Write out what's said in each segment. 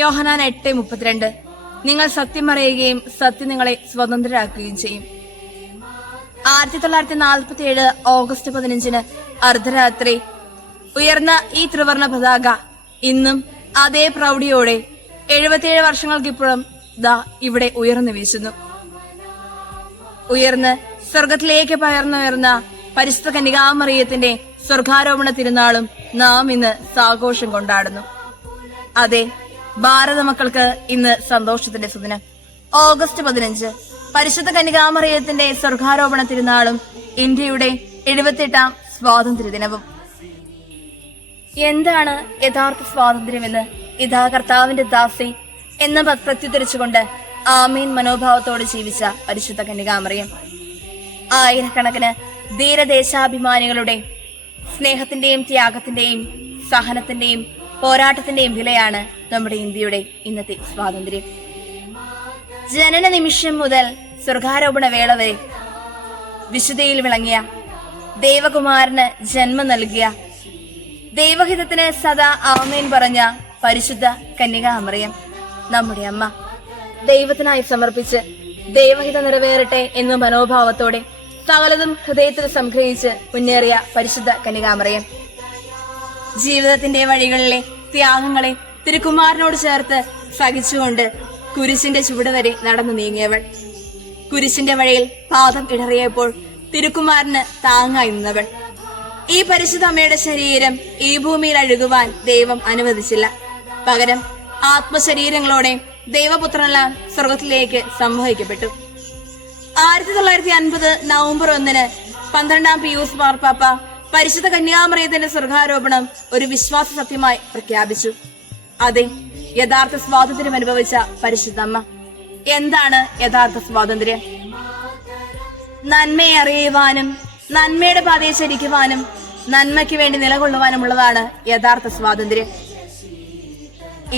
യോഹന്നാൻ 8:32. നിങ്ങൾ സത്യം പറയുകയും സത്യം നിങ്ങളെ സ്വതന്ത്രരാക്കുകയും ചെയ്യും. 1947 ഓഗസ്റ്റ് 15 അർദ്ധരാത്രി ഉയർന്ന ഈ ത്രിവർണ പതാക ഇന്നും അതേ പ്രൗഢിയോടെ 77 വർഷങ്ങൾക്കിപ്പുറം ദാ ഇവിടെ ഉയർന്നു വീശുന്നു. ഉയർന്ന് സ്വർഗത്തിലേക്ക് പകർന്നുയർന്ന പരിശുദ്ധ കന്യകാമറിയത്തിന്റെ സ്വർഗാരോപണ തിരുനാളും നാം ഇന്ന് സാഘോഷം കൊണ്ടാടുന്നു. അതെ, ഭാരത മക്കൾക്ക് ഇന്ന് സന്തോഷത്തിന്റെ സുദിനം. ഓഗസ്റ്റ് 15 പരിശുദ്ധ കന്യകാമറിയത്തിന്റെ സ്വർഗാരോപണ തിരുനാളും ഇന്ത്യയുടെ 78ാം സ്വാതന്ത്ര്യ ദിനവും. എന്താണ് യഥാർത്ഥ സ്വാതന്ത്ര്യമെന്ന് ഇതാ കർത്താവിന്റെ ദാസി എന്ന പ്രത്യുദ്ധരിച്ചുകൊണ്ട് ആമീൻ മനോഭാവത്തോടെ ജീവിച്ച പരിശുദ്ധ കന്യകാമറിയം. ആയിരക്കണക്കിന് ധീരദേശാഭിമാനികളുടെ സ്നേഹത്തിന്റെയും ത്യാഗത്തിന്റെയും സഹനത്തിന്റെയും പോരാട്ടത്തിന്റെയും വിലയാണ് നമ്മുടെ ഇന്ത്യയുടെ ഇന്നത്തെ സ്വാതന്ത്ര്യം. ജനന നിമിഷം മുതൽ സ്വർഗാരോപണ വേള വരെ വിശുദ്ധിയിൽ വിളങ്ങിയ ദേവകുമാരന് ജന്മം നൽകിയ ദൈവഹിതത്തിന് സദാ ആമേൻ പറഞ്ഞ പരിശുദ്ധ കന്യകാമറിയം നമ്മുടെ അമ്മ. ദൈവത്തിനായി സമർപ്പിച്ച് ദൈവഹിതം നിറവേറട്ടെ എന്ന മനോഭാവത്തോടെ സകലതും ഹൃദയത്തിൽ സംഗ്രഹിച്ച് മുന്നേറിയ പരിശുദ്ധ കന്യകാമറിയം. ജീവിതത്തിന്റെ വഴികളിലെ ത്യാഗങ്ങളെ തിരുക്കുമാരനോട് ചേർത്ത് സഹിച്ചുകൊണ്ട് കുരിശിന്റെ ചുവട് വരെ നടന്നു നീങ്ങിയവൾ. കുരിശിന്റെ വഴിയിൽ പാദം ഇടറിയപ്പോൾ തിരുക്കുമാരന് താങ്ങായി നിന്നവൾ. ഈ പരിശുദ്ധ അമ്മയുടെ ശരീരം ഈ ഭൂമിയിൽ അഴുകുവാൻ ദൈവം അനുവദിച്ചില്ല. പകരം ആത്മശരീരങ്ങളോടെ ദൈവപുത്രനെല്ലാം സ്വർഗത്തിലേക്ക് സംവഹിക്കപ്പെട്ടു. 1950 നവംബർ 1 12ാം പിയൂസ് മാർപ്പാപ്പ പരിശുദ്ധ കന്യാമറിയത്തിന്റെ സ്വർഗാരോപണം ഒരു വിശ്വാസ സത്യമായി പ്രഖ്യാപിച്ചു. അതെ, യഥാർത്ഥ സ്വാതന്ത്ര്യം അനുഭവിച്ച പരിശുദ്ധ അമ്മ. എന്താണ് യഥാർത്ഥ സ്വാതന്ത്ര്യം? നന്മയെ അറിയുവാനും നന്മയുടെ പാതയെ ചരിക്കുവാനും നന്മയ്ക്ക് വേണ്ടി നിലകൊള്ളുവാനുമുള്ളതാണ് യഥാർത്ഥ സ്വാതന്ത്ര്യം.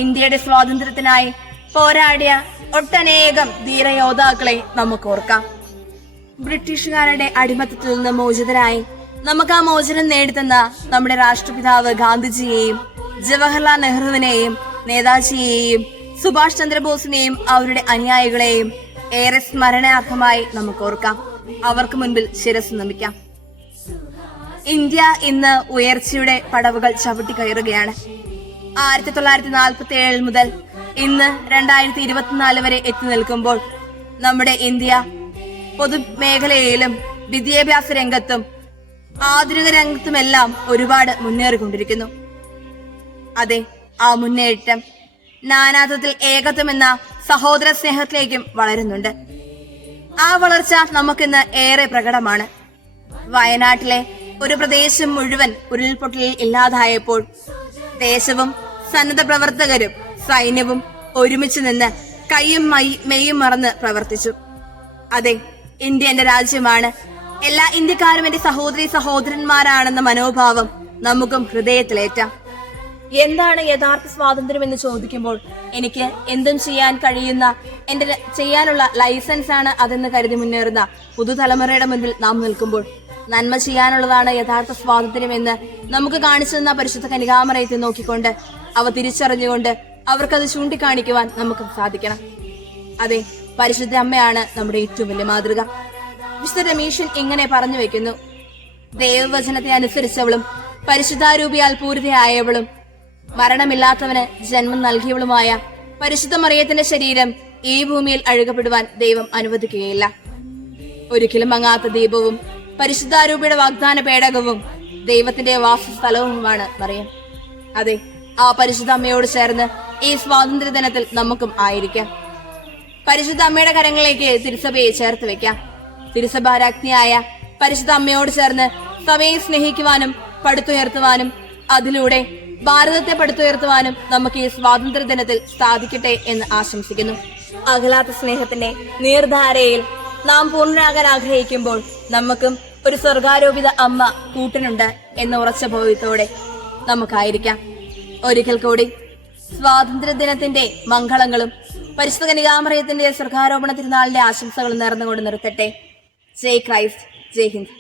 ഇന്ത്യയുടെ സ്വാതന്ത്ര്യത്തിനായി പോരാടിയ ഒട്ടനേകം ധീരയോദ്ധാക്കളെ നമുക്ക് ഓർക്കാം. ബ്രിട്ടീഷുകാരുടെ അടിമത്തത്തിൽ നിന്ന് മോചിതരായി നമുക്ക് ആ മോചനം നേടിത്തന്ന നമ്മുടെ രാഷ്ട്രപിതാവ് ഗാന്ധിജിയെയും ജവഹർലാൽ നെഹ്റുവിനെയും നേതാജിയെയും സുഭാഷ് ചന്ദ്രബോസിനെയും അവരുടെ അനുയായികളെയും ഏറെ സ്മരണാർഹമായി നമുക്ക് ഓർക്കാം. അവർക്ക് മുൻപിൽ ശിരസ് നമിക്കാം. ഇന്ത്യ ഇന്ന് ഉയർച്ചയുടെ പടവുകൾ ചവിട്ടി കയറുകയാണ്. 1947 മുതൽ ഇന്ന് 2024 വരെ എത്തി നിൽക്കുമ്പോൾ നമ്മുടെ ഇന്ത്യ പൊതുമേഖലയിലും വിദ്യാഭ്യാസ രംഗത്തും ആധുനിക രംഗത്തുമെല്ലാം ഒരുപാട് മുന്നേറിക്കൊണ്ടിരിക്കുന്നു. അതെ, ആ മുന്നേറ്റം നാനാത്വത്തിൽ ഏകത്വം എന്ന സഹോദര സ്നേഹത്തിലേക്കും വളരുന്നുണ്ട്. ആ വളർച്ച നമുക്കിന്ന് ഏറെ പ്രകടമാണ്. വയനാട്ടിലെ ഒരു പ്രദേശം മുഴുവൻ ഉരുൾപൊട്ടലിൽ ഇല്ലാതായപ്പോൾ ദേശവും സന്നദ്ധ പ്രവർത്തകരും സൈന്യവും ഒരുമിച്ച് നിന്ന് കൈയും മെയ്യും മറന്ന് പ്രവർത്തിച്ചു. അതെ, ഇന്ത്യ എന്റെ രാജ്യമാണ്, എല്ലാ ഇന്ത്യക്കാരും എന്റെ സഹോദരി സഹോദരന്മാരാണെന്ന മനോഭാവം നമുക്കും ഹൃദയത്തിലേറ്റാം. എന്താണ് യഥാർത്ഥ സ്വാതന്ത്ര്യം എന്ന് ചോദിക്കുമ്പോൾ എനിക്ക് എന്തും ചെയ്യാൻ കഴിയുന്ന എന്റെ ചെയ്യാനുള്ള ലൈസൻസ് ആണ് അതെന്ന് കരുതി മുന്നേറുന്ന പുതുതലമുറയുടെ മുൻപിൽ നാം നിൽക്കുമ്പോൾ നന്മ ചെയ്യാനുള്ളതാണ് യഥാർത്ഥ സ്വാതന്ത്ര്യം എന്ന് നമുക്ക് കാണിച്ചു തന്ന പരിശുദ്ധ കന്യകാമറിയത്തെ നോക്കിക്കൊണ്ട് അവ തിരിച്ചറിഞ്ഞുകൊണ്ട് അവർക്കത് ചൂണ്ടിക്കാണിക്കുവാൻ നമുക്ക് സാധിക്കണം. അതെ, പരിശുദ്ധ അമ്മയാണ് നമ്മുടെ ഏറ്റവും വലിയ മാതൃക. വിശുദ്ധ രമീഷൻ ഇങ്ങനെ പറഞ്ഞു വെക്കുന്നു: ദൈവവചനത്തെ അനുസരിച്ചവളും പരിശുദ്ധാരൂപിയാൽ പൂരിതയായവളും മരണമില്ലാത്തവന് ജന്മം നൽകിയവളുമായ പരിശുദ്ധ മറിയത്തിന്റെ ശരീരം ഈ ഭൂമിയിൽ അഴുകപ്പെടുവാൻ ദൈവം അനുവദിക്കുകയില്ല. ഒരിക്കലും മങ്ങാത്ത ദീപവും പരിശുദ്ധാരൂപിയുടെ വാഗ്ദാന പേടകവും ദൈവത്തിന്റെ വാസസ്ഥലവുമാണ് മറിയം. അതെ, ആ പരിശുദ്ധ അമ്മയോട് ചേർന്ന് ഈ സ്വാതന്ത്ര്യ ദിനത്തിൽ നമുക്കും ആയിരിക്കാം. പരിശുദ്ധ അമ്മയുടെ കരങ്ങളിലേക്ക് തിരുസഭയെ ചേർത്ത് വെക്കാം. തിരുസഭാരാജ്ഞിയായ പരിശുദ്ധ അമ്മയോട് ചേർന്ന് സഭയെ സ്നേഹിക്കുവാനും പടുത്തുയർത്തുവാനും അതിലൂടെ ഭാരതത്തെ പടുത്തുയർത്തുവാനും നമുക്ക് ഈ സ്വാതന്ത്ര്യ ദിനത്തിൽ സാധിക്കട്ടെ എന്ന് ആശംസിക്കുന്നു. അകലാത്ത സ്നേഹത്തിന്റെ നീർധാരയിൽ നാം പൂർണ്ണരാകാൻ ആഗ്രഹിക്കുമ്പോൾ നമുക്കും ഒരു സ്വർഗാരോപിത അമ്മ കൂട്ടിനുണ്ട് എന്ന ഉറച്ച ബോധ്യത്തോടെ നമുക്കായിരിക്കാം. ഒരിക്കൽ കൂടി സ്വാതന്ത്ര്യ ദിനത്തിന്റെ മംഗളങ്ങളും പരിശുദ്ധ കന്യകാമറിയത്തിന്റെ സ്വർഗാരോപണ തിരുനാളിന്റെ ആശംസകളും നേർന്നുകൊണ്ട് നിർത്തട്ടെ. ജയ് ക്രൈസ്റ്റ്, ജയ് ഹിന്ദ്.